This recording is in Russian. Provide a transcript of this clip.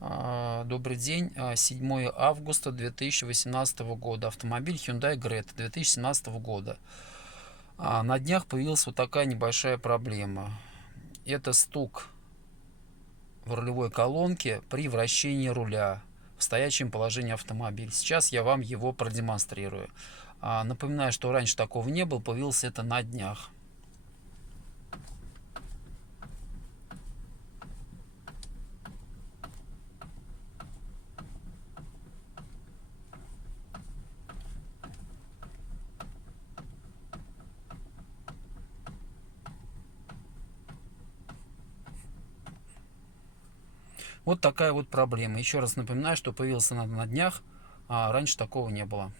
Добрый день. 7 августа 2018 года. Автомобиль Hyundai Creta 2017 года. На днях появилась вот такая небольшая проблема. Это стук в рулевой колонке при вращении руля в стоячем положении автомобиля. Сейчас я вам его продемонстрирую. Напоминаю, что раньше такого не было, появилось это на днях. Вот такая вот проблема. Еще раз напоминаю, что появился она на днях, а раньше такого не было.